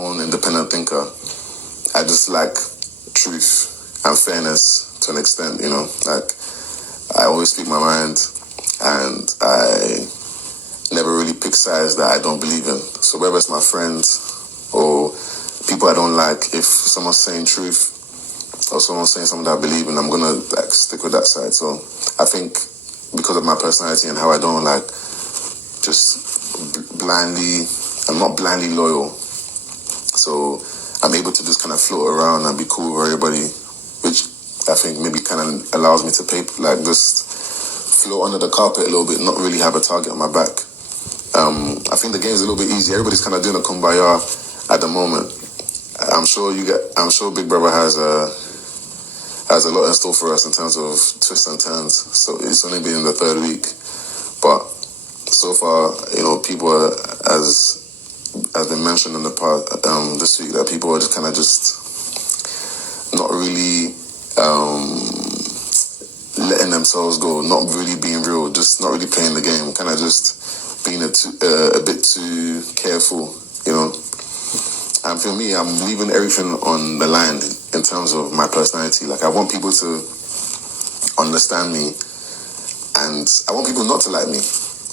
own independent thinker. I just like truth and fairness to an extent, like I always speak my mind and I never really pick sides that I don't believe in. So whether it's my friends or people I don't like, if someone's saying truth or someone's saying something that I believe in, I'm gonna like stick with that side. So I think because of my personality and how I don't like just blindly, I'm not blindly loyal. So I'm able to just kind of float around and be cool with everybody, which I think maybe kind of allows me to just float under the carpet a little bit, not really have a target on my back. I think the game's a little bit easy. Everybody's kind of doing a kumbaya at the moment. I'm sure Big Brother has a lot in store for us in terms of twists and turns. So it's only been the third week, but so far, people are, as been mentioned in the part this week, that people are just kind of not really letting themselves go, not really being real, just not really playing the game, kind of just being a bit too careful, And for me, I'm leaving everything on the line in terms of my personality. Like, I want people to understand me, and I want people not to like me.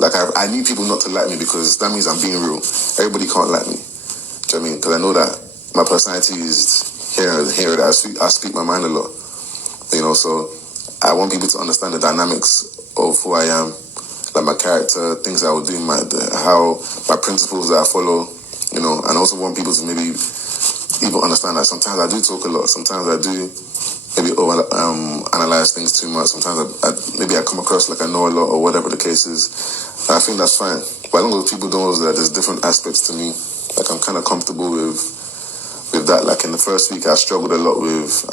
Like, I need people not to like me because that means I'm being real. Everybody can't like me. Do you know what I mean? Because I know that my personality is here that I speak my mind a lot. So I want people to understand the dynamics of who I am, like my character, things I will do, my principles that I follow, and I also want people to maybe even understand that sometimes I do talk a lot. Sometimes I do maybe analyze things too much. Sometimes I come across like I know a lot or whatever the case is. And I think that's fine. But as long as people know that there's different aspects to me, like I'm kind of comfortable with that. Like in the first week, I struggled a lot with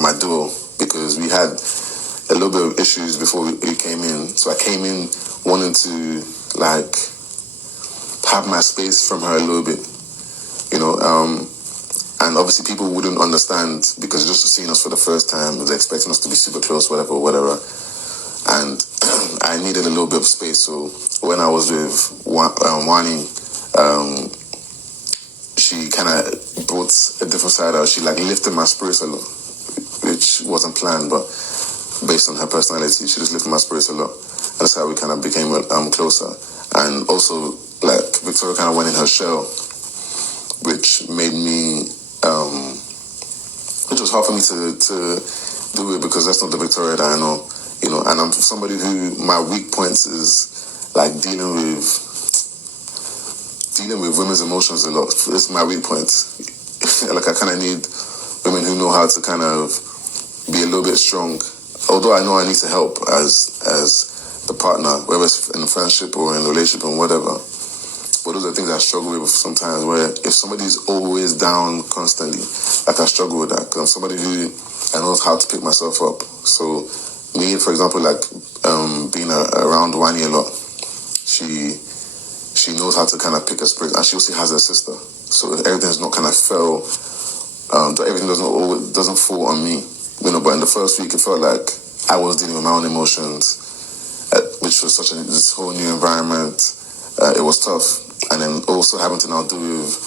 my duo because we had a little bit of issues before we came in. So I came in wanting to like have my space from her a little bit, and obviously people wouldn't understand because just seeing us for the first time, they're expecting us to be super close, whatever. And I needed a little bit of space. So when I was with Wani, she kind of brought a different side out. She like lifted my spirits a lot, which wasn't planned, but based on her personality, she just lifted my spirits a lot. And that's how we kind of became closer. And also, like, Victoria kind of went in her shell, which made me, which was hard for me to do it because that's not the Victoria that I know, and I'm somebody who, my weak points is, like, dealing with women's emotions a lot. It's my weak point. Like, I kind of need women who know how to kind of be a little bit strong. Although I know I need to help as the partner, whether it's in a friendship or in a relationship or whatever. But those are things I struggle with sometimes, where if somebody's always down constantly, like I struggle with that, because I'm somebody who I know how to pick myself up. So me, for example, like being around Wani a lot, she knows how to kind of pick a spirit, and she also has a sister. So everything's not kind of everything doesn't fall on me. But in the first week, it felt like I was dealing with my own emotions, which was this whole new environment. It was tough. And then also having to now do with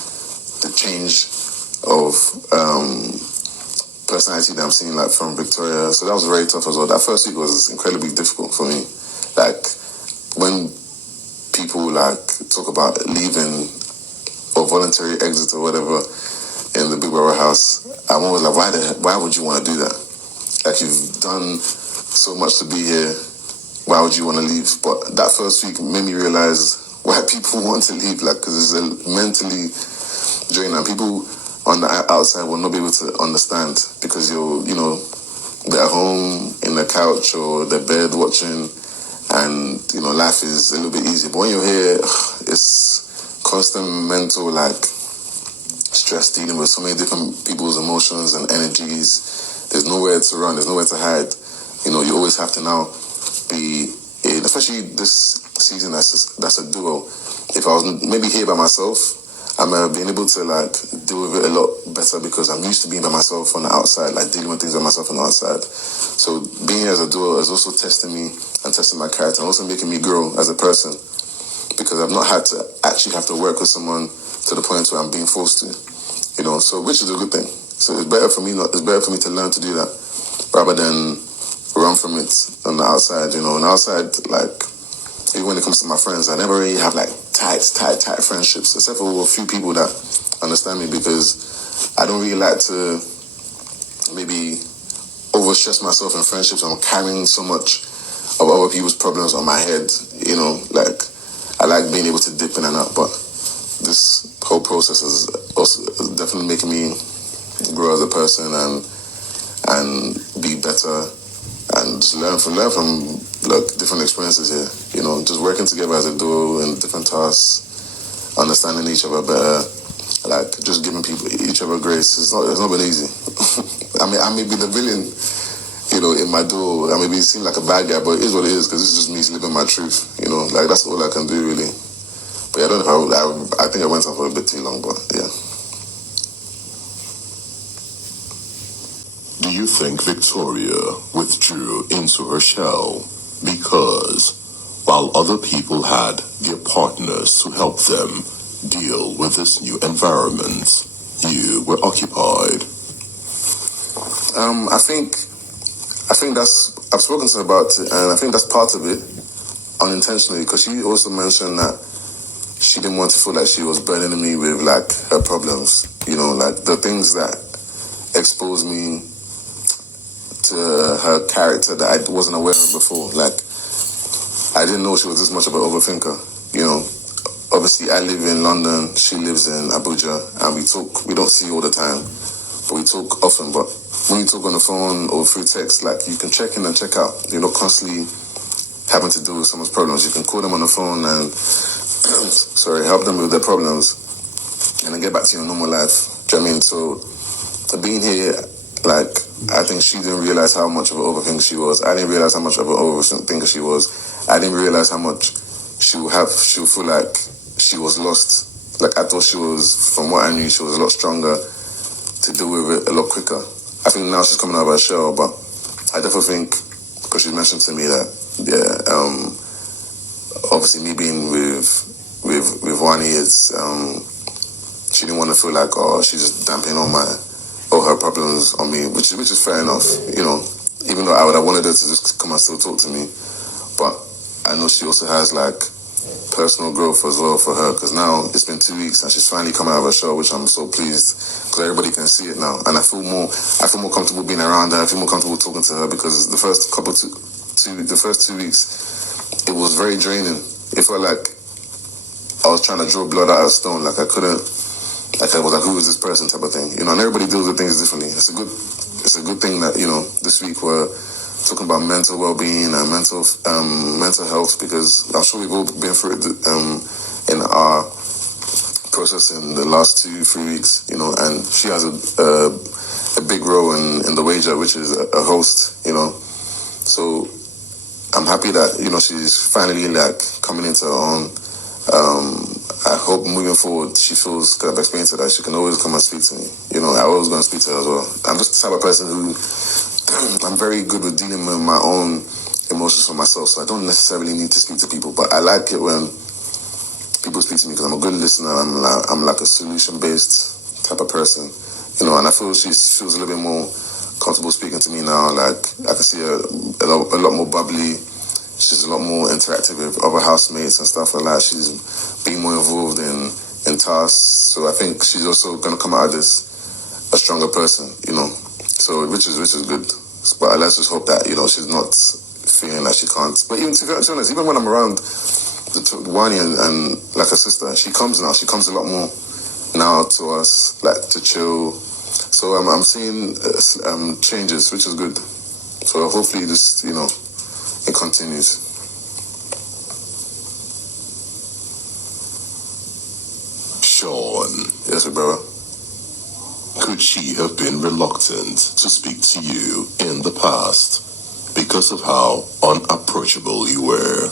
the change of personality that I'm seeing, like, from Victoria. So that was very tough as well. That first week was incredibly difficult for me. Like, when people, like, talk about leaving or voluntary exit or whatever in the Big Brother house, I'm always like, why would you want to do that? Like, you've done so much to be here. Why would you want to leave? But that first week made me realize why people want to leave, like, because it's mentally draining, and people on the outside will not be able to understand because they're home in the couch or the bed watching, and life is a little bit easy. But when you're here, it's constant mental, like, stress, dealing with so many different people's emotions and energies. There's nowhere to run, there's nowhere to hide. You always have to now be in, especially this season that's a duo. If I was maybe here by myself, I'm being able to, like, deal with it a lot better because I'm used to being by myself on the outside, like dealing with things by myself on the outside. So being here as a duo is also testing me and testing my character and also making me grow as a person. because I've not had to actually have to work with someone to the point where I'm being forced to, so which is a good thing. So it's better for me to learn to do that rather than run from it on the outside, On the outside, like, even when it comes to my friends, I never really have like tight friendships, except for a few people that understand me, because I don't really like to maybe overstress myself in friendships. I'm carrying so much of other people's problems on my head, like I like being able to dip in and out, but this whole process is also definitely making me grow as a person and be better and just learn from like different experiences here. Just working together as a duo in different tasks, understanding each other better, like just giving people each other grace. It's not been easy. I may be the villain, in my duo. I may seem like a bad guy, but it is what it is, because it's just me living my truth. Like that's all I can do really. But yeah, I don't know if I think I went on for a bit too long, but yeah. Do you think Victoria withdrew into her shell because while other people had their partners to help them deal with this new environment, you were occupied? I think I've spoken to her about it, and I think that's part of it, unintentionally, because she also mentioned that she didn't want to feel like she was burdening me with like her problems, like the things that exposed me to her character that I wasn't aware of before. Like, I didn't know she was this much of an overthinker, Obviously, I live in London, she lives in Abuja, and we don't see all the time, but we talk often. But when you talk on the phone or through text, like, you can check in and check out. You're not constantly having to deal with someone's problems. You can call them on the phone and, help them with their problems, and then get back to your normal life. Do you know what I mean? So, being here, like, I think she didn't realize how much of an overthinker she was. I didn't realize how much of an overthinker she was. I didn't realize how much she would feel like she was lost. Like, I thought from what I knew, she was a lot stronger to deal with it a lot quicker. I think now she's coming out of her shell, but I definitely think, because she mentioned to me that, obviously me being with Wani, it's, she didn't want to feel like, she's just damping all her problems on me, which is fair enough, even though I would have wanted her to just come and still talk to me. But I know she also has like personal growth as well for her, because now it's been 2 weeks and she's finally come out of her shell, which I'm so pleased, because everybody can see it now, and I feel more comfortable being around her. I feel more comfortable talking to her, because the first 2 weeks, it was very draining. It felt like I was trying to draw blood out of stone. Like, I couldn't, like, I was like, who is this person type of thing, and everybody deals with things differently. It's a good thing that, this week we're talking about mental well-being and mental health, because I'm sure we've all been through it in our process in the last 2-3 weeks, and she has a big role in the wager, which is a host, so I'm happy that, she's finally like coming into her own. I hope moving forward she feels, because I've explained to her that she can always come and speak to me. I always going to speak to her as well. I'm just the type of person who I'm very good with dealing with my own emotions for myself, so I don't necessarily need to speak to people, but I like it when people speak to me, because I'm a good listener. I'm like a solution-based type of person, and I feel she feels a little bit more comfortable speaking to me now. Like, I can see her a lot more bubbly. She's a lot more interactive with other housemates and stuff like that. She's being more involved in tasks, so I think she's also going to come out of this a stronger person, so which is good. But let's just hope that, she's not feeling like she can't. But even to be honest, even when I'm around Wani and like her sister, she comes now. She comes a lot more now to us, like, to chill. So I'm seeing changes, which is good. So hopefully this, it continues. Shaun. Yes, brother. Could she have been reluctant to speak to you in the past because of how unapproachable you were?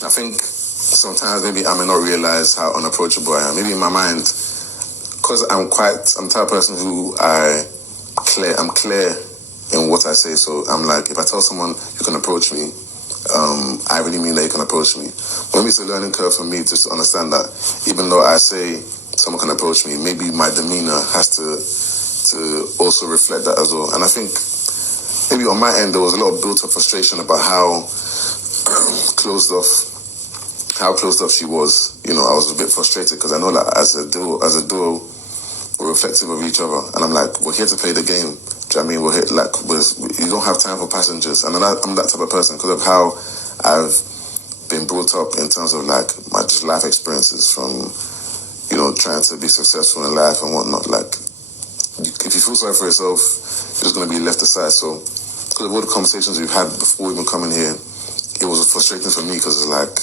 I think sometimes maybe I may not realize how unapproachable I am. Maybe in my mind, because I'm the type of person who I'm clear in what I say. So I'm like, if I tell someone you can approach me, I really mean that you can approach me. But maybe it's a learning curve for me just to understand that even though I say someone can approach me, maybe my demeanor has to also reflect that as well. And I think maybe on my end there was a lot of built-up frustration about how closed off she was. You know, I was a bit frustrated because I know that as a duo, we're reflective of each other, and I'm like, we're here to play the game. Do you know what I mean? We're here, like, you don't have time for passengers, and I'm that type of person because of how I've been brought up in terms of like my just life experiences from, you know, trying to be successful in life and whatnot. Like, if you feel sorry for yourself, you're just going to be left aside. So, because of all the conversations we've had before even coming here, it was frustrating for me because it's like,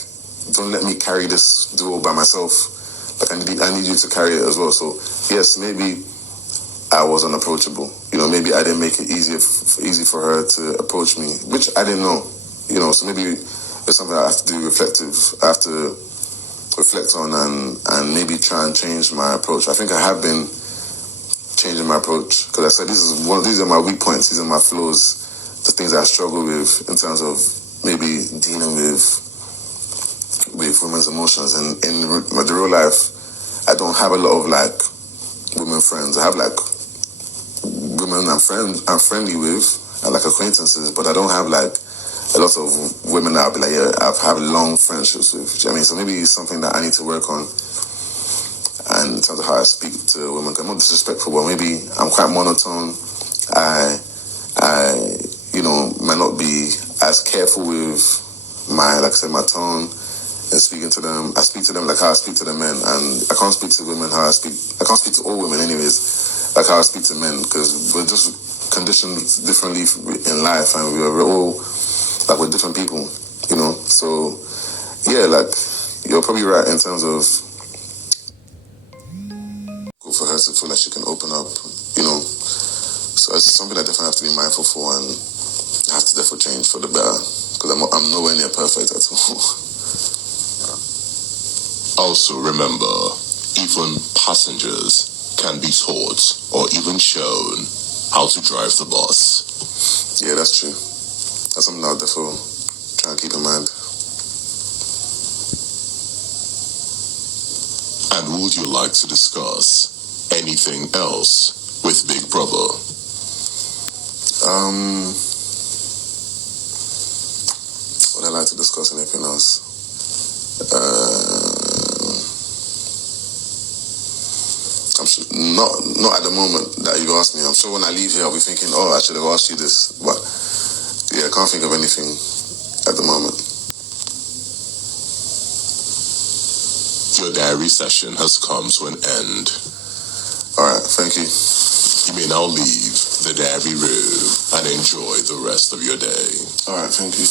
don't let me carry this duo by myself. Like, I need you to carry it as well. So, yes, maybe I was unapproachable. You know, maybe I didn't make it easy for her to approach me, which I didn't know. You know, so maybe it's something I have to do reflective. I have to reflect on and maybe try and change my approach. I think I have been changing my approach because I said these are my weak points, these are my flaws, the things I struggle with in terms of maybe dealing with women's emotions. And in the real life, I don't have a lot of like women friends. I have like women I'm friendly with and like acquaintances, but I don't have like a lot of women that I'll be like, yeah, I've had long friendships with. Do you know what I mean? So maybe it's something that I need to work on. And in terms of how I speak to women, I'm not disrespectful, but maybe I'm quite monotone. I you know, might not be as careful with my, like I said, my tone and speaking to them. I speak to them like how I speak to the men, and I can't speak to women how I can't speak to all women anyways, like how I speak to men, because we're just conditioned differently in life, and we're all, like, we're different people, you know? So, yeah, like, you're probably right in terms of go for her to feel like she can open up, you know? So it's something I definitely have to be mindful for, and I have to definitely change for the better, because I'm nowhere near perfect at all. Also remember, even passengers can be taught or even shown how to drive the bus. Yeah, that's true. That's something I'll definitely try and keep in mind. And would you like to discuss anything else with Big Brother? Would I like to discuss anything else? I'm sure, not at the moment that you asked me. I'm sure when I leave here, I'll be thinking, oh, I should have asked you this. But yeah, I can't think of anything at the moment. Your diary session has come to an end. All right, thank you. You may now leave the diary room and enjoy the rest of your day. All right, thank you.